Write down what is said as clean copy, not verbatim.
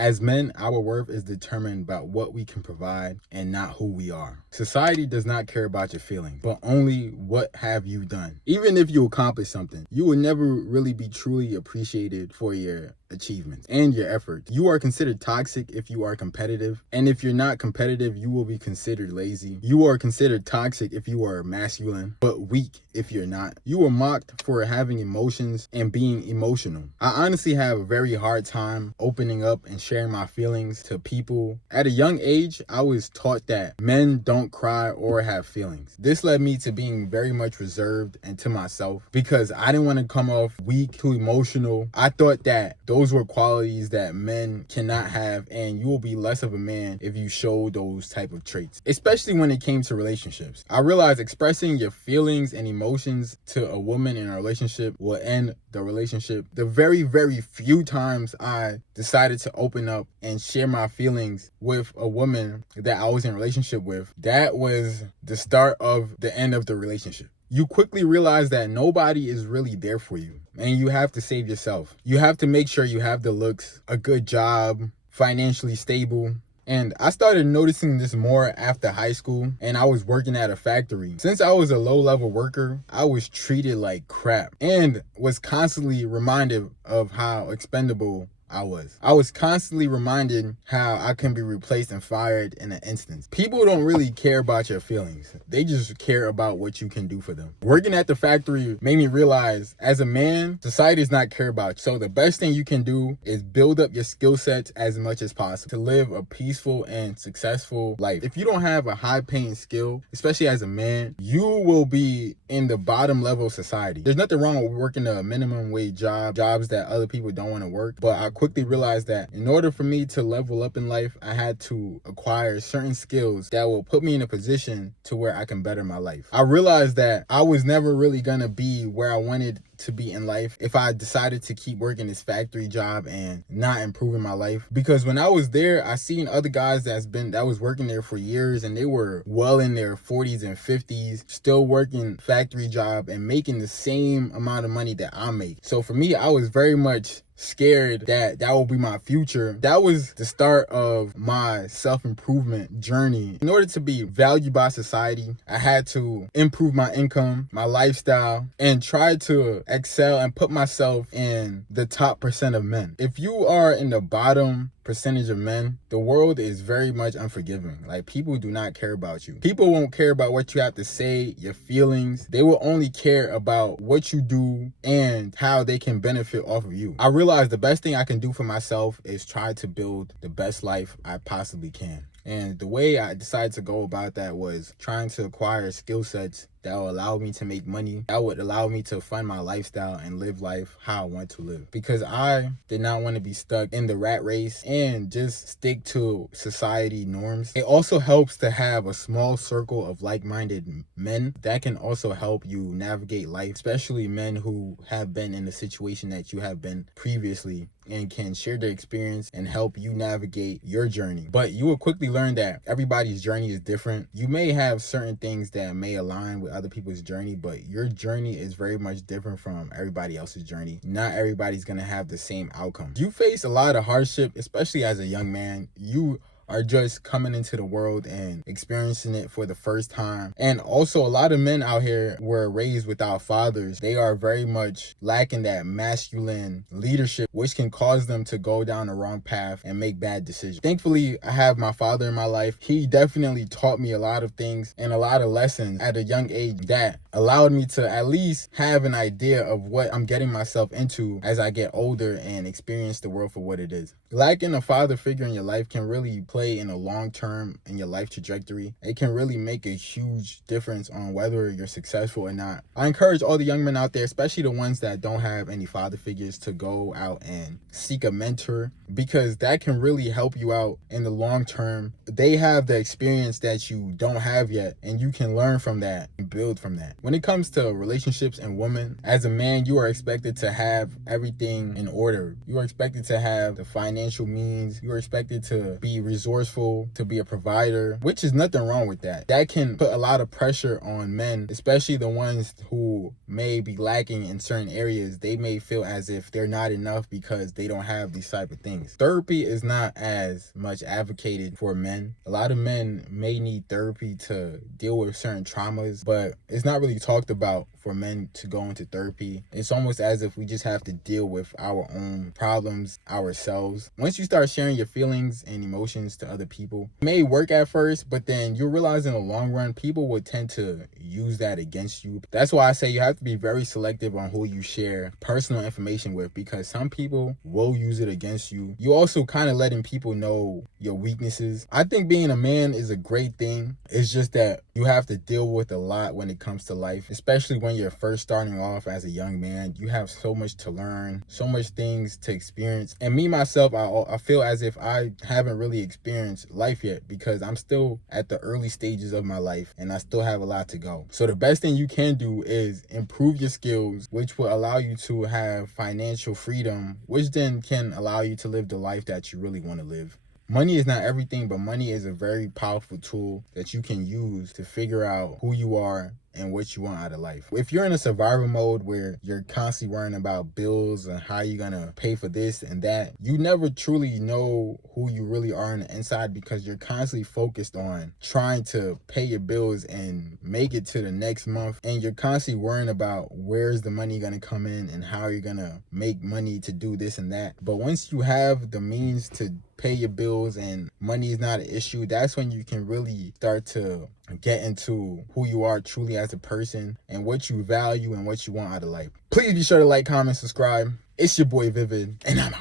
As men, our worth is determined by what we can provide and not who we are. Society does not care about your feelings, but only what have you done. Even if you accomplish something, you will never really be truly appreciated for your achievements and your efforts. You are considered toxic if you are competitive, and if you're not competitive, you will be considered lazy. You are considered toxic if you are masculine, but weak if you're not. You are mocked for having emotions and being emotional. I honestly have a very hard time opening up and sharing my feelings to people. At a young age, I was taught that men don't cry or have feelings. This led me to being very much reserved and to myself because I didn't want to come off weak, too emotional. I thought that those were qualities that men cannot have, and you will be less of a man if you show those type of traits, especially when it came to relationships. I realized expressing your feelings and emotions to a woman in a relationship will end the relationship. The very, very few times I decided to open up and share my feelings with a woman that I was in a relationship with, that was the start of the end of the relationship. You quickly realize that nobody is really there for you, and you have to save yourself. You have to make sure you have the looks, a good job, financially stable. And I started noticing this more after high school, and I was working at a factory. Since I was a low-level worker, I was treated like crap and was constantly reminded of how expendable I was constantly reminded how I can be replaced and fired in an instant. People don't really care about your feelings. They just care about what you can do for them. Working at the factory made me realize, as a man, society does not care about you. So the best thing you can do is build up your skill sets as much as possible to live a peaceful and successful life. If you don't have a high-paying skill, especially as a man, you will be in the bottom level of society. There's nothing wrong with working a minimum wage job, jobs that other people don't want to work, but I quickly realized that in order for me to level up in life, I had to acquire certain skills that will put me in a position to where I can better my life. I realized that I was never really gonna be where I wanted to be in life if I decided to keep working this factory job and not improving my life. Because when I was there, I seen other guys that was working there for years, and they were well in their 40s and 50s, still working factory job and making the same amount of money that I make. So for me, I was very much scared that will be my future. That was the start of my self-improvement journey. In order to be valued by society, I had to improve my income, my lifestyle, and try to excel and put myself in the top percent of men. If you are in the bottom percentage of men, the world is very much unforgiving. Like, people do not care about you. People won't care about what you have to say, your feelings. They will only care about what you do and how they can benefit off of you. I realized the best thing I can do for myself is try to build the best life I possibly can. And the way I decided to go about that was trying to acquire skill sets that will allow me to make money, that would allow me to fund my lifestyle and live life how I want to live. Because I did not want to be stuck in the rat race and just stick to society norms. It also helps to have a small circle of like-minded men that can also help you navigate life, especially men who have been in the situation that you have been previously and can share their experience and help you navigate your journey. But you will quickly learn that everybody's journey is different. You may have certain things that may align with other people's journey, but your journey is very much different from everybody else's journey. Not everybody's gonna have the same outcome. You face a lot of hardship, especially as a young man. You are just coming into the world and experiencing it for the first time. And also, a lot of men out here were raised without fathers. They are very much lacking that masculine leadership, which can cause them to go down the wrong path and make bad decisions. Thankfully, I have my father in my life. He definitely taught me a lot of things and a lot of lessons at a young age that allowed me to at least have an idea of what I'm getting myself into as I get older and experience the world for what it is. Lacking a father figure in your life can really play in a long term in your life trajectory. It can really make a huge difference on whether you're successful or not. I encourage all the young men out there, especially the ones that don't have any father figures, to go out and seek a mentor, because that can really help you out in the long term. They have the experience that you don't have yet, and you can learn from that and build from that. When it comes to relationships and women, as a man, you are expected to have everything in order. You are expected to have the financial means. You are expected to be resourceful resourceful, to be a provider, which is nothing wrong with that. That can put a lot of pressure on men, especially the ones who may be lacking in certain areas. They may feel as if they're not enough because they don't have these type of things. Therapy is not as much advocated for men. A lot of men may need therapy to deal with certain traumas, but it's not really talked about for men to go into therapy. It's almost as if we just have to deal with our own problems ourselves. Once you start sharing your feelings and emotions to other people, it may work at first, but then you'll realize in the long run, people will tend to use that against you. That's why I say you have to be very selective on who you share personal information with, because some people will use it against you. You also kind of letting people know your weaknesses. I think being a man is a great thing. It's just that you have to deal with a lot when it comes to life, especially when you're first starting off as a young man. You have so much to learn, so much things to experience. And me, myself, I feel as if I haven't really experienced life yet, because I'm still at the early stages of my life and I still have a lot to go. So the best thing you can do is improve your skills, which will allow you to have financial freedom, which then can allow you to live the life that you really want to live. Money is not everything, but money is a very powerful tool that you can use to figure out who you are and what you want out of life. If you're in a survival mode where you're constantly worrying about bills and how you're gonna pay for this and that, you never truly know who you really are on the inside, because you're constantly focused on trying to pay your bills and make it to the next month, and you're constantly worrying about where's the money gonna come in and how you're gonna make money to do this and that. But once you have the means to pay your bills and money is not an issue, that's when you can really start to get into who you are truly as a person and what you value and what you want out of life. Please be sure to like, comment, subscribe. It's your boy Vivid, and I'm out.